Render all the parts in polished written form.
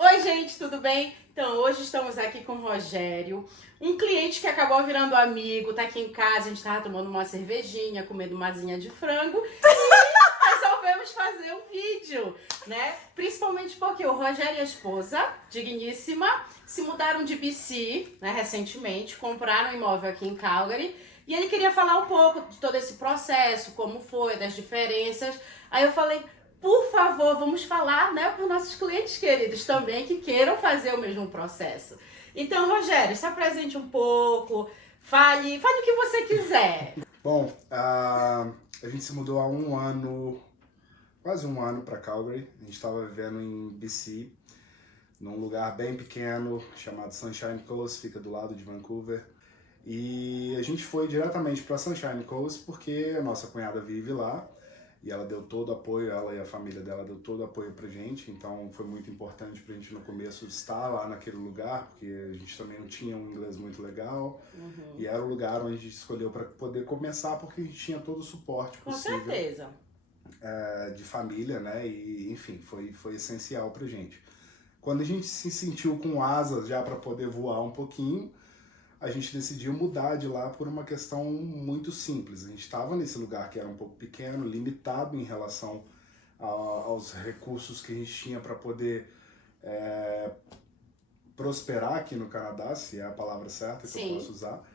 Oi, gente, tudo bem? Então, hoje estamos aqui com o Rogério, um cliente que acabou virando amigo, tá aqui em casa, a gente tava tomando uma cervejinha, comendo uma asinha de frango e resolvemos fazer um vídeo, né? Principalmente porque o Rogério e a esposa, digníssima, se mudaram de BC, né, recentemente, compraram um imóvel aqui em Calgary e ele queria falar um pouco de todo esse processo, como foi, das diferenças. Aí eu falei, por favor, vamos falar, né, para os nossos clientes queridos também que queiram fazer o mesmo processo. Então, Rogério, se apresente um pouco, fale o que você quiser. Bom, a gente se mudou há um ano, quase um ano para Calgary. A gente estava vivendo em BC, num lugar bem pequeno chamado Sunshine Coast, fica do lado de Vancouver. E a gente foi diretamente para Sunshine Coast porque a nossa cunhada vive lá e ela deu todo o apoio, ela e a família dela deu todo o apoio pra gente, então foi muito importante pra gente no começo estar lá naquele lugar, porque a gente também não tinha um inglês muito legal, e era o lugar onde a gente escolheu para poder começar, porque a gente tinha todo o suporte possível. Com certeza. De família, né, e enfim, foi essencial pra gente. Quando a gente se sentiu com asas já para poder voar um pouquinho, a gente decidiu mudar de lá por uma questão muito simples. A gente estava nesse lugar que era um pouco pequeno, limitado em relação aos recursos que a gente tinha para poder prosperar aqui no Canadá, se é a palavra certa que eu posso usar.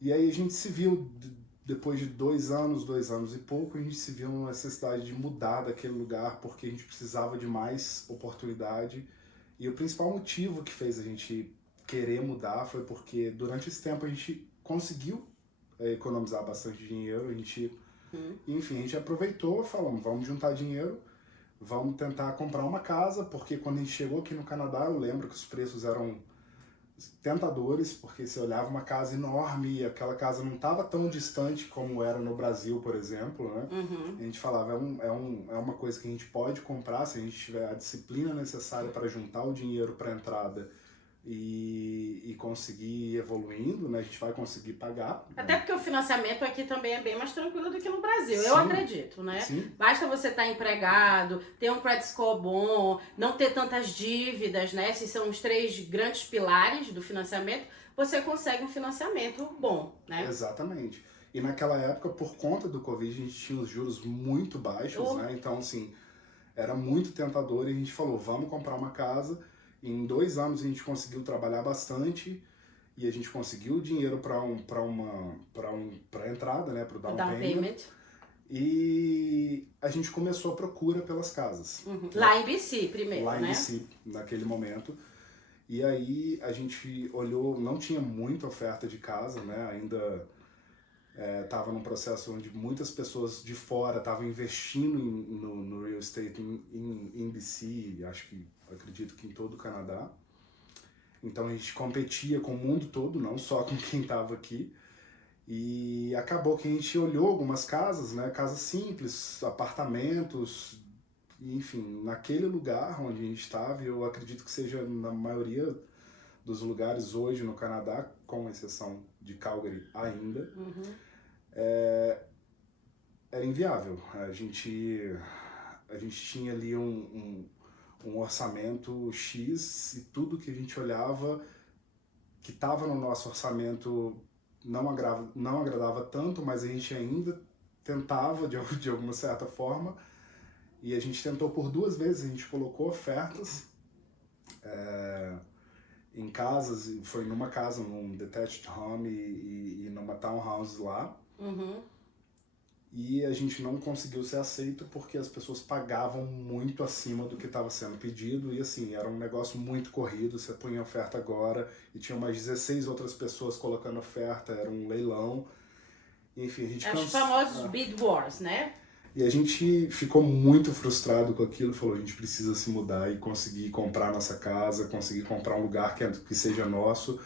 E aí a gente se viu, depois de 2 anos e pouco, a gente se viu na necessidade de mudar daquele lugar porque a gente precisava de mais oportunidade. E o principal motivo que fez a gente querer mudar foi porque durante esse tempo a gente conseguiu economizar bastante dinheiro, enfim, a gente aproveitou, falamos, vamos juntar dinheiro, vamos tentar comprar uma casa, porque quando a gente chegou aqui no Canadá, eu lembro que os preços eram tentadores, porque você olhava uma casa enorme e aquela casa não estava tão distante como era no Brasil, por exemplo, né? A gente falava, é uma coisa que a gente pode comprar se a gente tiver a disciplina necessária para juntar o dinheiro para a entrada e conseguir ir evoluindo, né? A gente vai conseguir pagar. Até porque o financiamento aqui também é bem mais tranquilo do que no Brasil, Sim, eu acredito, né? Sim. Basta você estar empregado, ter um credit score bom, não ter tantas dívidas, né? Esses são os 3 grandes pilares do financiamento, você consegue um financiamento bom, né? Exatamente. E naquela época, por conta do Covid, a gente tinha os juros muito baixos, né? Então, assim, era muito tentador e a gente falou, vamos comprar uma casa. Em 2 anos a gente conseguiu trabalhar bastante e a gente conseguiu dinheiro para a entrada, né, para o down payment. E a gente começou a procura pelas casas. Lá em BC primeiro, lá em BC, naquele momento. E aí a gente olhou, não tinha muita oferta de casa, né, ainda estava num processo onde muitas pessoas de fora estavam investindo no real estate em BC, acredito que em todo o Canadá. Então a gente competia com o mundo todo, não só com quem estava aqui. E acabou que a gente olhou algumas casas, né, casas simples, apartamentos, enfim, naquele lugar onde a gente estava, eu acredito que seja na maioria dos lugares hoje no Canadá, com exceção de Calgary ainda, era inviável. A gente tinha ali um orçamento X e tudo que a gente olhava que estava no nosso orçamento não agradava tanto, mas a gente ainda tentava de alguma certa forma. E a gente tentou por 2 vezes, a gente colocou ofertas em casas, foi numa casa, num detached home e numa townhouse lá. E a gente não conseguiu ser aceito porque as pessoas pagavam muito acima do que estava sendo pedido. E assim, era um negócio muito corrido, você punha oferta agora e tinha mais 16 outras pessoas colocando oferta, era um leilão. Enfim, a gente Os famosos bid wars, né? E a gente ficou muito frustrado com aquilo, falou, a gente precisa se mudar e conseguir comprar nossa casa, conseguir comprar um lugar que seja nosso,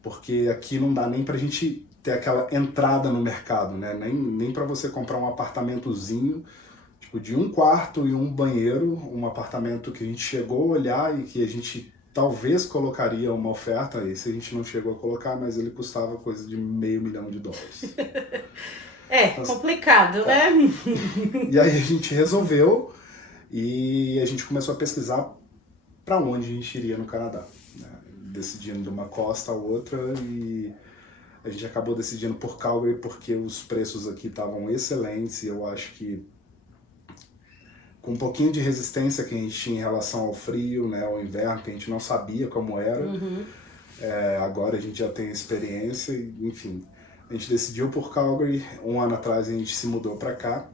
porque aqui não dá nem pra gente ter aquela entrada no mercado, né? Nem pra você comprar um apartamentozinho, tipo, de 1 quarto e 1 banheiro, um apartamento que a gente chegou a olhar e que a gente talvez colocaria uma oferta, esse a gente não chegou a colocar, mas ele custava coisa de $500 mil. Complicado, né? E aí a gente resolveu e a gente começou a pesquisar para onde a gente iria no Canadá, né? Decidindo de uma costa a outra, e a gente acabou decidindo por Calgary porque os preços aqui estavam excelentes, e eu acho que com um pouquinho de resistência que a gente tinha em relação ao frio, né, ao inverno, que a gente não sabia como era, agora a gente já tem experiência, enfim. A gente decidiu por Calgary, um ano atrás a gente se mudou para cá.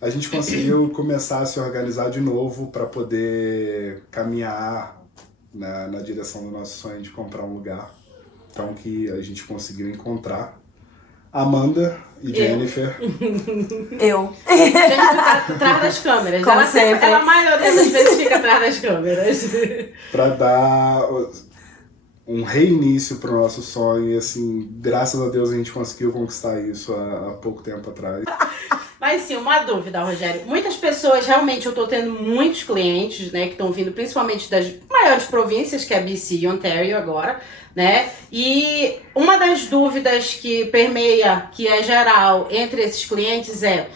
A gente conseguiu começar a se organizar de novo para poder caminhar na direção do nosso sonho de comprar um lugar. Então que a gente conseguiu encontrar Amanda e Jennifer. Jennifer tá atrás das câmeras. Como sempre. Ela a maioria das vezes fica atrás das câmeras. Para dar um reinício pro nosso sonho, e assim, graças a Deus a gente conseguiu conquistar isso há pouco tempo atrás. Mas sim, uma dúvida, Rogério. Muitas pessoas, realmente, eu tô tendo muitos clientes, né, que estão vindo principalmente das maiores províncias, que é BC e Ontario agora, né? E uma das dúvidas que permeia, que é geral entre esses clientes, é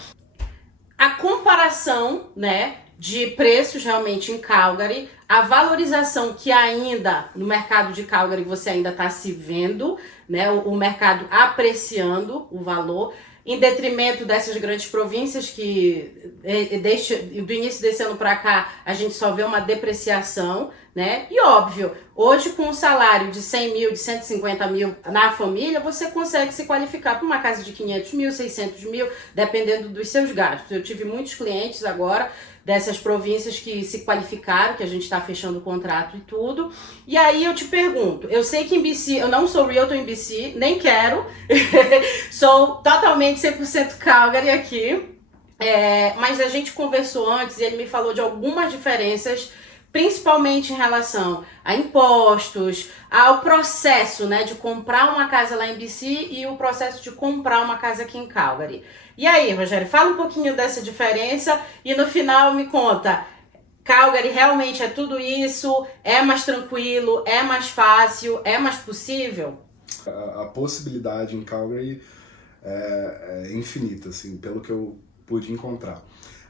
a comparação, né, de preços realmente em Calgary, a valorização que ainda no mercado de Calgary você ainda está se vendo, né, o mercado apreciando o valor, em detrimento dessas grandes províncias que do início desse ano para cá a gente só vê uma depreciação, né? E óbvio, hoje com um salário de 100 mil, de 150 mil na família, você consegue se qualificar para uma casa de 500 mil, 600 mil, dependendo dos seus gastos. Eu tive muitos clientes agora dessas províncias que se qualificaram, que a gente está fechando o contrato e tudo. E aí eu te pergunto, eu sei que em BC, eu não sou realtor em BC, nem quero, sou totalmente 100% Calgary aqui, mas a gente conversou antes e ele me falou de algumas diferenças, principalmente em relação a impostos, ao processo, né, de comprar uma casa lá em BC e o processo de comprar uma casa aqui em Calgary. E aí, Rogério, fala um pouquinho dessa diferença e no final me conta, Calgary realmente é tudo isso? É mais tranquilo? É mais fácil? É mais possível? A possibilidade em Calgary é infinita, assim, pelo que eu pude encontrar.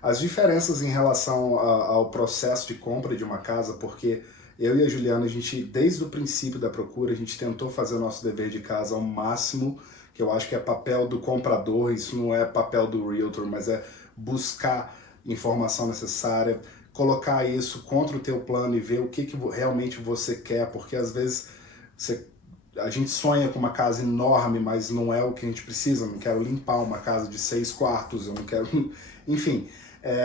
As diferenças em relação ao processo de compra de uma casa, porque eu e a Juliana, a gente, desde o princípio da procura, a gente tentou fazer o nosso dever de casa ao máximo, que eu acho que é papel do comprador, isso não é papel do realtor, mas é buscar informação necessária, colocar isso contra o teu plano e ver o que realmente você quer, porque às vezes a gente sonha com uma casa enorme, mas não é o que a gente precisa, eu não quero limpar uma casa de 6 quartos, eu não quero... Enfim...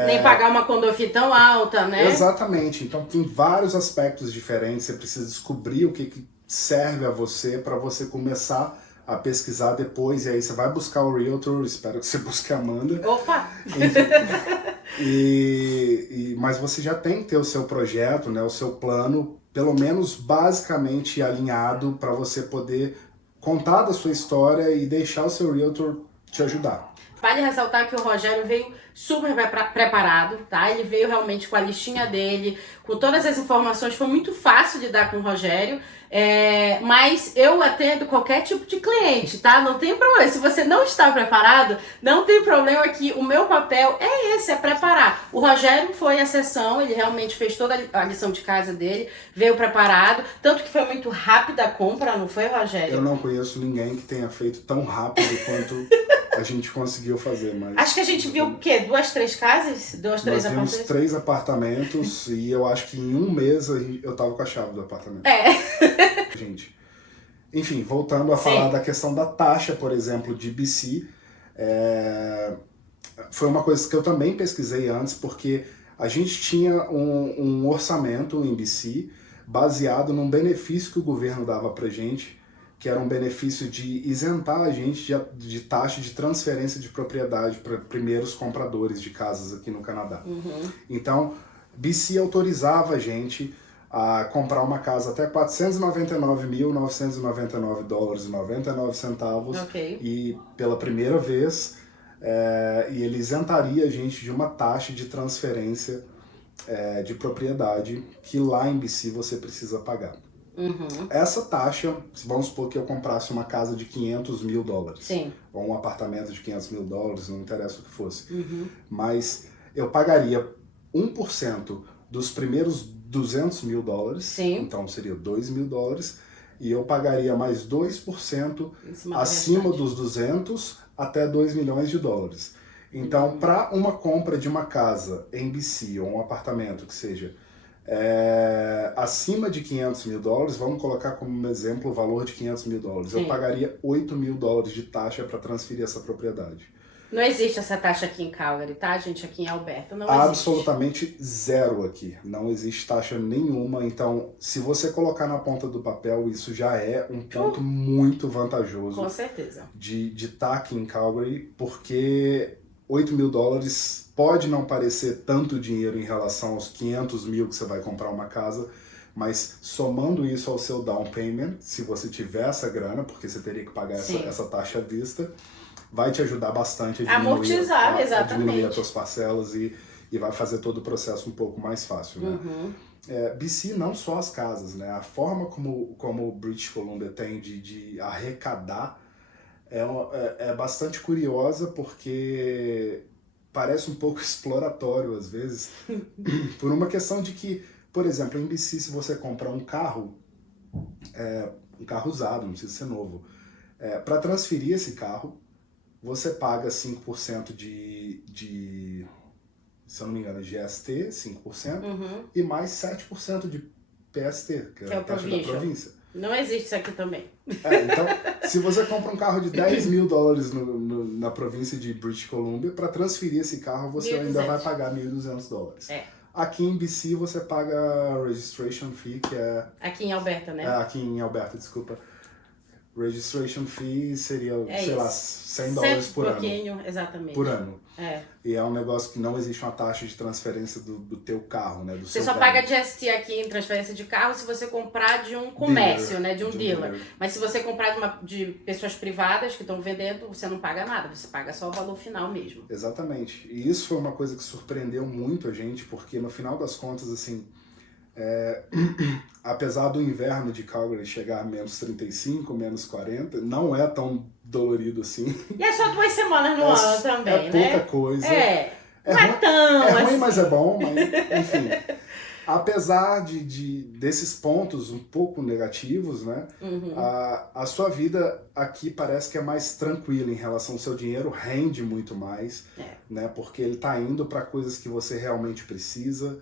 Nem pagar uma condomínio tão alta, né? Exatamente, então tem vários aspectos diferentes, você precisa descobrir o que serve a você para você começar a pesquisar depois, e aí você vai buscar o realtor, espero que você busque a Amanda. Opa! Mas você já tem que ter o seu projeto, né, o seu plano, pelo menos basicamente alinhado para você poder contar da sua história e deixar o seu realtor te ajudar. Vale ressaltar que o Rogério veio super preparado, tá? Ele veio realmente com a listinha dele, com todas as informações, foi muito fácil lidar com o Rogério, mas eu atendo qualquer tipo de cliente, tá? Não tem problema, se você não está preparado, não tem problema que o meu papel é esse, é preparar. O Rogério foi à sessão, ele realmente fez toda a lição de casa dele, veio preparado, tanto que foi muito rápida a compra, não foi, Rogério? Eu não conheço ninguém que tenha feito tão rápido quanto a gente conseguiu fazer, mas... Acho que a gente viu o quê? 2, 3 casas? 2, 3 apartamentos? Nós vimos 3 apartamentos e eu acho que em um mês eu tava com a chave do apartamento. Gente, enfim, voltando a falar da questão da taxa, por exemplo, de BC, foi uma coisa que eu também pesquisei antes, porque a gente tinha um orçamento em BC baseado num benefício que o governo dava pra gente, que era um benefício de isentar a gente de taxa de transferência de propriedade para primeiros compradores de casas aqui no Canadá. Então, BC autorizava a gente a comprar uma casa até $499.999,99, e pela primeira vez, e ele isentaria a gente de uma taxa de transferência de propriedade que lá em BC você precisa pagar. Essa taxa, vamos supor que eu comprasse uma casa de $500 mil, ou um apartamento de $500 mil, não interessa o que fosse, mas eu pagaria 1% dos primeiros $200 mil, Sim. então seria $2 mil, e eu pagaria mais 2% Em acima dos 200 até $2 milhões. Então, para uma compra de uma casa em BC ou um apartamento que seja acima de $500 mil, vamos colocar como exemplo o valor de $500 mil, eu pagaria $8 mil de taxa para transferir essa propriedade. Não existe essa taxa aqui em Calgary, tá, gente? Aqui em Alberta não Absolutamente existe. zero aqui. Não existe taxa nenhuma. Então, se você colocar na ponta do papel, isso já é um ponto muito vantajoso. Com certeza. De estar aqui em Calgary, porque $8 mil pode não parecer tanto dinheiro em relação aos 500 mil que você vai comprar uma casa, mas somando isso ao seu down payment, se você tiver essa grana, porque você teria que pagar essa taxa à vista, vai te ajudar bastante a diminuir as suas parcelas e vai fazer todo o processo um pouco mais fácil, né? BC não só as casas, né? A forma como British Columbia tem de arrecadar é bastante curiosa, porque parece um pouco exploratório às vezes, por uma questão de que, por exemplo, em BC, se você comprar um carro usado, não precisa ser novo, para transferir esse carro, você paga 5% de, se eu não me engano, GST, 5%, e mais 7% de PST, que é a taxa da província. Não existe isso aqui também. Então, se você compra um carro de $10 mil na província de British Columbia, para transferir esse carro, você ainda vai pagar $1.200. Aqui em BC, você paga a registration fee, que é... Aqui em Alberta, né? Aqui em Alberta, desculpa. Registration fee seria, sei lá, $100 por ano. Exatamente. Por ano. E é um negócio que não existe uma taxa de transferência do teu carro, né? Você só paga GST aqui em transferência de carro se você comprar de um comércio, né? De um dealer. Mas se você comprar de pessoas privadas que estão vendendo, você não paga nada. Você paga só o valor final mesmo. Exatamente. E isso foi uma coisa que surpreendeu muito a gente, porque no final das contas, assim... apesar do inverno de Calgary chegar a menos 35, menos 40, não é tão dolorido assim. E é só 2 semanas no ano também, né? É pouca coisa. Não é tão ruim, assim. Mas é bom, mas, enfim. Apesar desses pontos um pouco negativos, né? A sua vida aqui parece que é mais tranquila em relação ao seu dinheiro, rende muito mais, né? Porque ele está indo para coisas que você realmente precisa.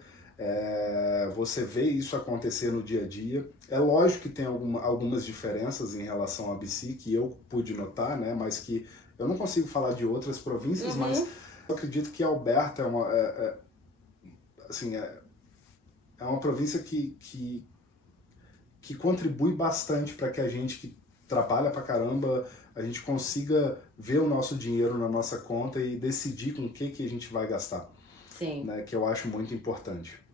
Você vê isso acontecer no dia a dia. É lógico que tem algumas diferenças em relação a BC que eu pude notar, né? Mas que eu não consigo falar de outras províncias, mas eu acredito que Alberta é uma província que contribui bastante para que a gente que trabalha pra caramba, a gente consiga ver o nosso dinheiro na nossa conta e decidir com o que a gente vai gastar. Sim. Né? Que eu acho muito importante.